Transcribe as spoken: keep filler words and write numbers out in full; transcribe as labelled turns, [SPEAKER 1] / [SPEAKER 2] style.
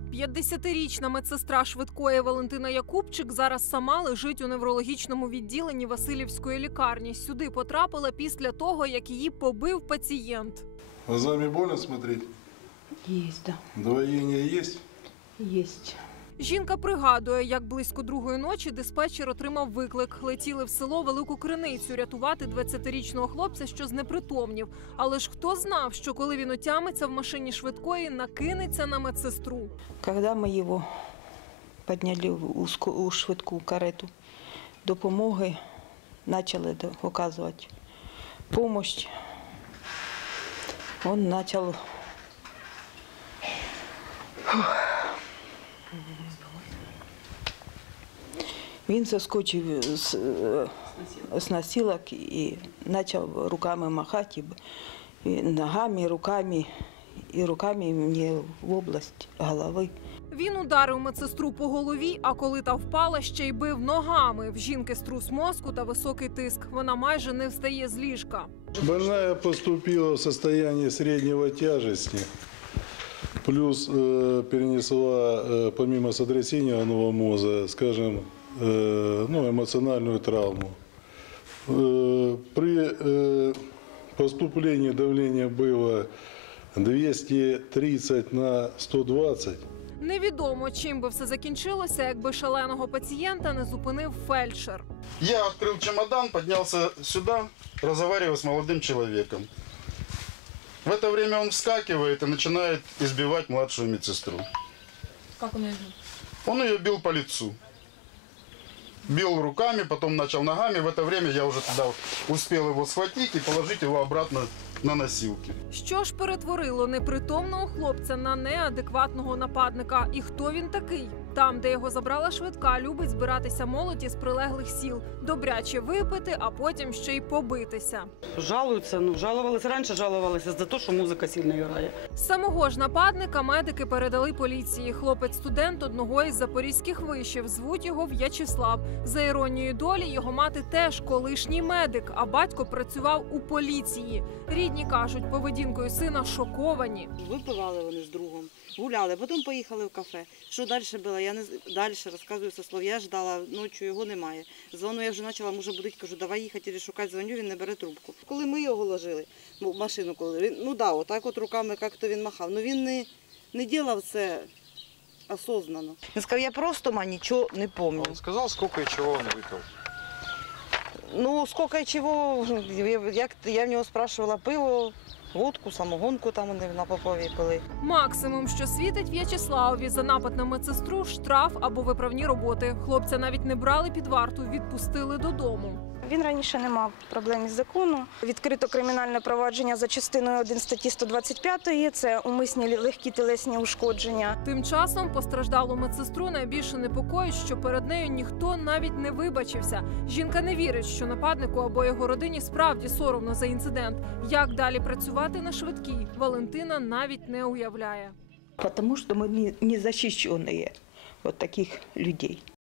[SPEAKER 1] п'ятдесятирічна медсестра швидкої Валентина Якубчик зараз сама лежить у неврологічному відділенні Василівської лікарні. Сюди потрапила після того, як її побив пацієнт.
[SPEAKER 2] Глазами больно смотреть?
[SPEAKER 3] Есть, да.
[SPEAKER 2] Двоение есть?
[SPEAKER 3] Есть.
[SPEAKER 1] Жінка пригадує, як близько другої ночі диспетчер отримав виклик. Летіли в село Велику Криницю рятувати двадцятирічного хлопця, що знепритомнів. Але ж хто знав, що коли він отямиться в машині швидкої, накинеться на медсестру.
[SPEAKER 3] Когда мы его подняли у ско- у швидку карету допомоги, начали до- оказывать помощь, он начал Він заскочив з, з носилок і почав руками махати, і ногами, і руками, і руками мені в область голови.
[SPEAKER 1] Він ударив медсестру по голові, а коли та впала, ще й бив ногами. В жінки струс мозку та високий тиск. Вона майже не встає з ліжка.
[SPEAKER 2] Больная поступила в состоянии среднего тяжести, плюс э, перенесла, э, помимо сотрясения головного мозга, скажем, э, ну, эмоциональную травму. Э, при э, поступлении давление было двести тридцать на сто двадцать.
[SPEAKER 1] Невідомо, чим би все закінчилося, якби шаленого пацієнта не зупинив фельдшер.
[SPEAKER 4] Я открыл чемодан, поднялся сюда, разговаривал с молодым человеком. В это время он вскакивает и начинает избивать младшую медсестру.
[SPEAKER 1] Як він її бив?
[SPEAKER 4] Он ее бил по лицу. Бил руками, потом начал ногами. В это время я уже тогда успел его схватить и положить его обратно на носилки.
[SPEAKER 1] Що ж перетворило непритомного хлопця на неадекватного нападника? І хто він такий? Там, де його забрала швидка, любить збиратися молодь із прилеглих сіл. Добряче випити, а потім ще й побитися.
[SPEAKER 5] Жалуються, ну, жалувалися раніше, жалувалися за те, що музика сильно грає.
[SPEAKER 1] Самого ж нападника медики передали поліції. Хлопець-студент одного із запорізьких вишів. Звуть його В'ячеслав. За іронією долі, його мати теж колишній медик, а батько працював у поліції. Рідні кажуть, поведінкою сина шоковані.
[SPEAKER 6] Випивали вони з другом, гуляли, потім поїхали в кафе. Що далі було, я не далі розказую со слов. Я ждала, ночі його немає. Дзвону я вже почала, може будуть, кажу, давай їхати і шукати, дзвоню, він не бере трубку. Коли ми його ложили, в машину, коли він, ну да, отак от руками як-то він махав, ну він не, не робив це осознанно. Він сказав, я просто ма нічого не пам'ятаю.
[SPEAKER 7] Он сказал, сколько и чего он выпил?
[SPEAKER 6] Ну, скільки чого, як я в нього спрашивала, пиво, водку, самогонку там вони на Поповій пили.
[SPEAKER 1] Максимум, що світить В'ячеславові за напад на медсестру – штраф або виправні роботи. Хлопця навіть не брали під варту, відпустили додому.
[SPEAKER 8] Він раніше не мав проблем із законом. Відкрито кримінальне провадження за частиною один статті сто двадцять п'ять – це умисні легкі тілесні ушкодження.
[SPEAKER 1] Тим часом постраждалу медсестру найбільше непокоїть, що перед нею ніхто навіть не вибачився. Жінка не вірить, що нападнику або його родині справді соромно за інцидент. Як далі працювати на швидкій, Валентина навіть не уявляє.
[SPEAKER 3] Тому що ми не захищені від таких людей.